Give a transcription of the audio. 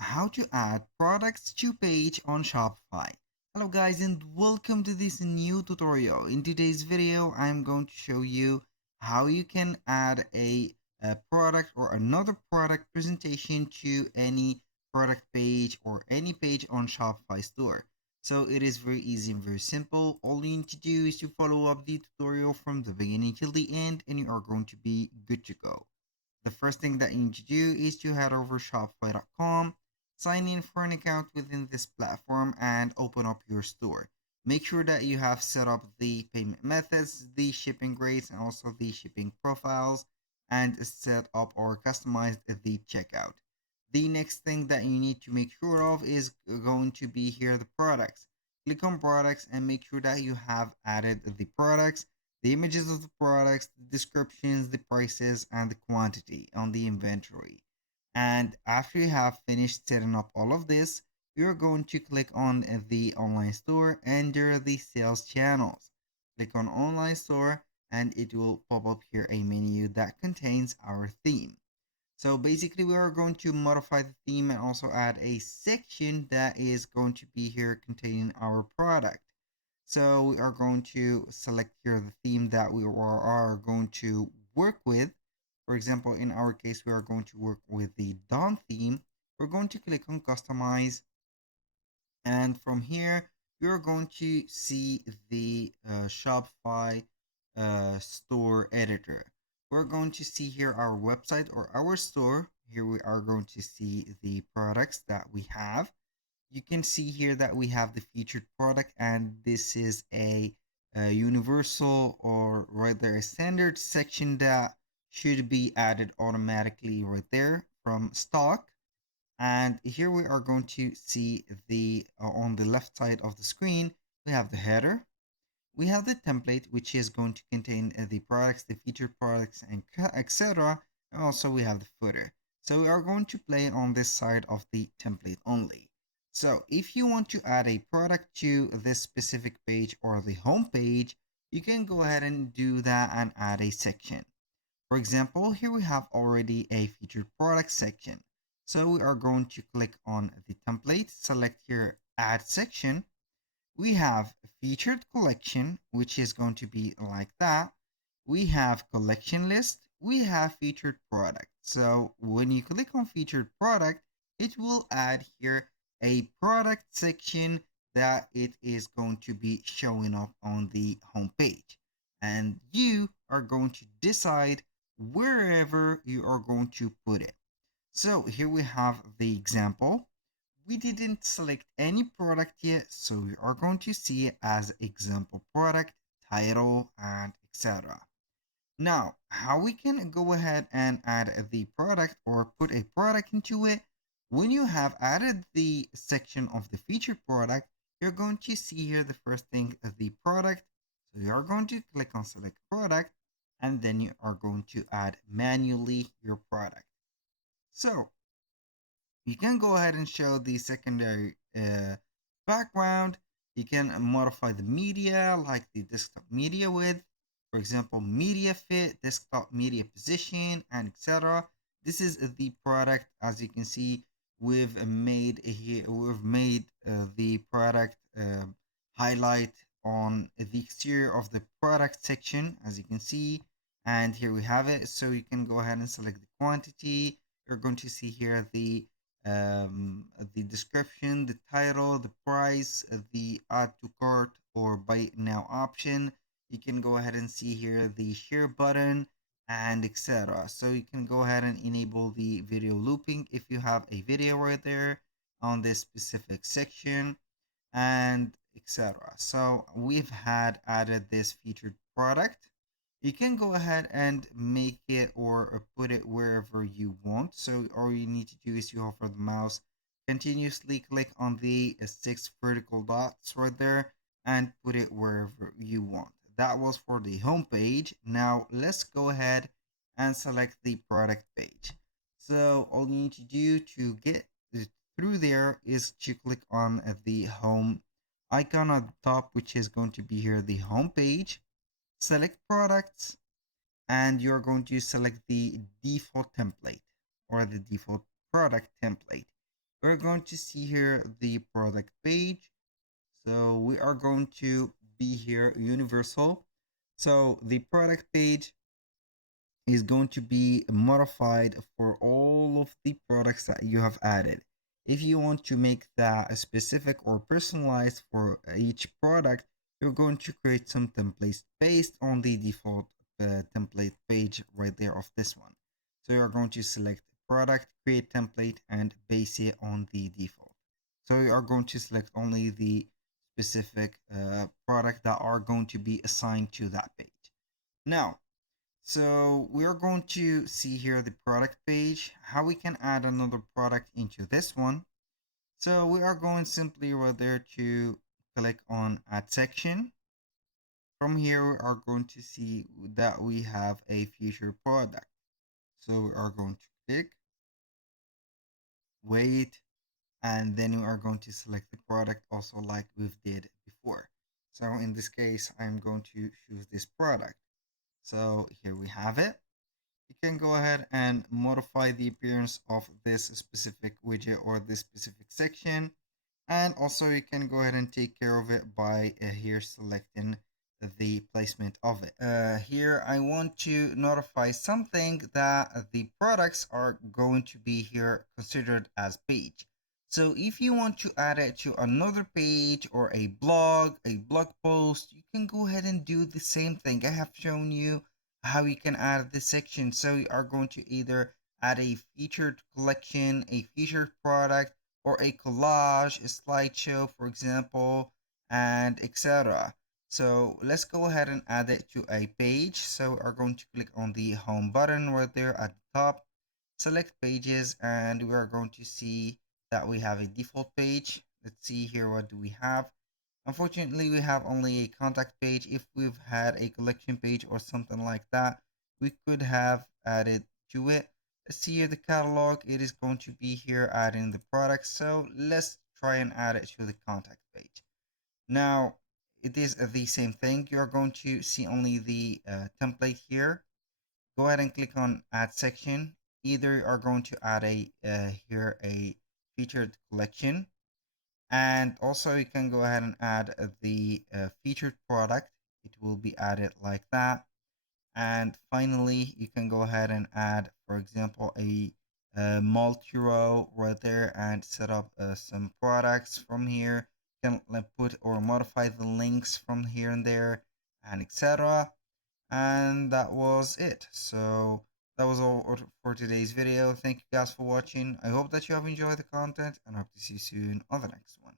How to add products to page on Shopify. Hello guys and welcome to this new tutorial. In today's video, I'm going to show you how you can add a product or another product presentation to any product page or any page on Shopify store. So it is very easy and very simple. All you need to do is to follow up the tutorial from the beginning till the end and you are going to be good to go. The first thing that you need to do is to head over shopify.com, sign in for an account within this platform, and open up your store. Make sure that you have set up the payment methods, the shipping rates, and also the shipping profiles, and set up or customized the checkout. The next thing that you need to make sure of is going to be here the products. Click on products and make sure that you have added the products, the images of the products, the descriptions, the prices, and the quantity on the inventory. And after you have finished setting up all of this, you're going to click on the online store under the sales channels. Click on online store and it will pop up here a menu that contains our theme. So basically we are going to modify the theme and also add a section that is going to be here containing our product. So we are going to select here the theme that we are going to work with. For example, in our case, we are going to work with the Dawn theme. We're going to click on customize. And from here, you're going to see the Shopify store editor. We're going to see here our website or our store. Here we are going to see the products that we have. You can see here that we have the featured product, and this is a universal or right there a standard section that should be added automatically right there from stock. And here we are going to see the on the left side of the screen we have the header, we have the template, which is going to contain the products, the featured products, and etc. And also we have the footer. So we are going to play on this side of the template only. So if you want to add a product to this specific page or the home page, you can go ahead and do that and add a section. For example, here we have already a featured product section. So we are going to click on the template, select here add section. We have featured collection, which is going to be like that. We have collection list. We have featured product. So when you click on featured product, it will add here a product section that it is going to be showing up on the home page. And you are going to decide wherever you are going to put it. So here we have the example. We didn't select any product yet, so we are going to see it as example product, title, and etc. Now, how we can go ahead and add the product or put a product into it, when you have added the section of the featured product, you're going to see here the first thing, the product. So you are going to click on select product, and then you are going to add manually your product. So you can go ahead and show the secondary background. You can modify the media like the desktop media width, for example, media fit, desktop media position, and etc. This is the product. As you can see, we've made the product highlight on the exterior of the product section, as you can see, and here we have it. So you can go ahead and select the quantity. You're going to see here the description, the title, the price, the add to cart or buy now option. You can go ahead and see here the share button and etc. So you can go ahead and enable the video looping if you have a video right there on this specific section and etc. So we've had added this featured product. You can go ahead and make it or put it wherever you want. So all you need to do is you hover the mouse, continuously click on the six vertical dots right there and put it wherever you want. That was for the home page. Now let's go ahead and select the product page. So all you need to do to get through there is to click on the home icon at the top, which is going to be here the home page. Select products and you're going to select the default template or the default product template. we're going to see here the product page. So we are going to be here universal. So the product page is going to be modified for all of the products that you have added. If you want to make that specific or personalized for each product, you're going to create some templates based on the default template page right there of this one. So you're going to select product, create template, and base it on the default. So you are going to select only the specific product that are going to be assigned to that page. Now, so we are going to see here the product page, how we can add another product into this one. So we are going simply right there to click on add section. From here, we are going to see that we have a future product. So we are going to click, wait, and then we are going to select the product also like we've did before. So in this case, I'm going to choose this product. So here we have it. You can go ahead and modify the appearance of this specific widget or this specific section. And also you can go ahead and take care of it by here selecting the placement of it. Here I want to notify something that the products are going to be here considered as page. So if you want to add it to another page or a blog post, you can go ahead and do the same thing. I have shown you how you can add this section. So you are going to either add a featured collection, a featured product, or a collage, a slideshow, for example, and etc. So let's go ahead and add it to a page. So we are going to click on the home button right there at the top, select pages, and we are going to see that we have a default page. Let's see here, what do we have? Unfortunately, we have only a contact page. If we've had a collection page or something like that, we could have added to it. Let's see here the catalog. It is going to be here adding the products. So let's try and add it to the contact page. Now, it is the same thing. You're going to see only the template here. Go ahead and click on add section. Either you are going to add a here a featured collection, and also you can go ahead and add the featured product. It will be added like that. And finally, you can go ahead and add, for example, a multi-row right there and set up some products from here. You can put or modify the links from here and there, and etc. And that was it. So that was all for today's video. Thank you guys for watching. I hope that you have enjoyed the content, and I hope to see you soon on the next one.